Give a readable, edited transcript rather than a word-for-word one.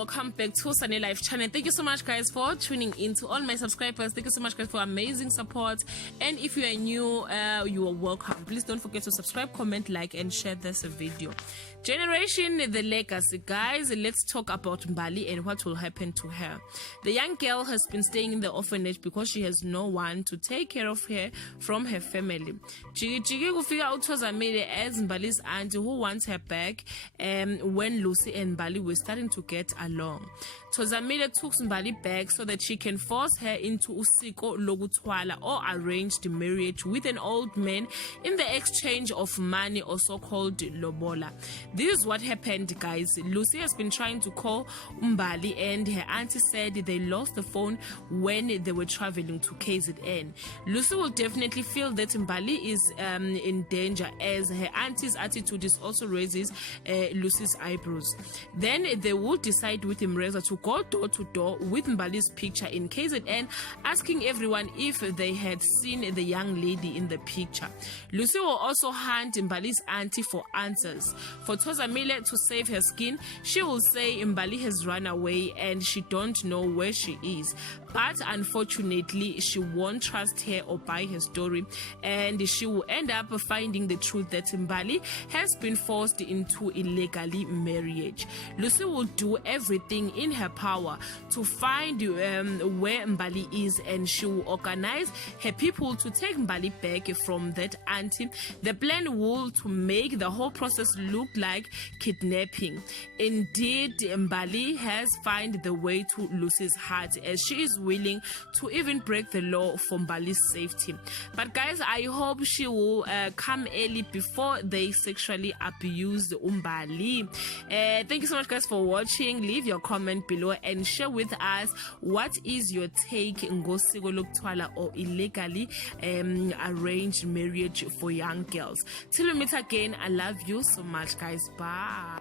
welcome back to Sunny Life channel. Thank you so much guys for tuning in. To all my subscribers, thank you so much guys for amazing support, and if you are new, you are welcome. Please don't forget to subscribe, comment, like and share this video. Generation the legacy. Guys, let's talk about Mbali and what will happen to her. The young girl has been staying in the orphanage because she has no one to take care of her from her family. Jiki kufika uThozamile as Mbali's auntie who wants her back when Lucy and Mbali were starting to get along. Thozamile took Mbali back so that she can force her into usiko lokuthwala, or arranged marriage with an old man in the exchange of money, or so-called lobola. This is what happened, guys. Lucy has been trying to call Mbali and her auntie said they lost the phone when they were traveling to KZN. Lucy will definitely feel that Mbali is in danger, as her auntie's attitude is also raises Lucy's eyebrows. Then they will decide with Imreza to go door to door with Mbali's picture in KZN, asking everyone if they had seen the young lady in the picture. Lucy will also hunt Mbali's auntie for answers. For Thozamile to save her skin, she will say Mbali has run away and she don't know where she is. But unfortunately, she won't trust her or buy her story, and she will end up finding the truth that Mbali has been forced into illegally marriage. Lucy will do everything in her power to find where Mbali is, and she will organize her people to take Mbali back from that auntie. The plan will to make the whole process look like kidnapping. Indeed, Mbali has found the way to Lucy's heart, as she is willing to even break the law for Mbali's safety. But guys, I hope she will come early before they sexually abuse Mbali. Thank you so much guys for watching. Leave your comment below and share with us what is your take ngosiko lokuthwala, or illegally arranged marriage for young girls. Till we meet again, I love you so much guys. Bye.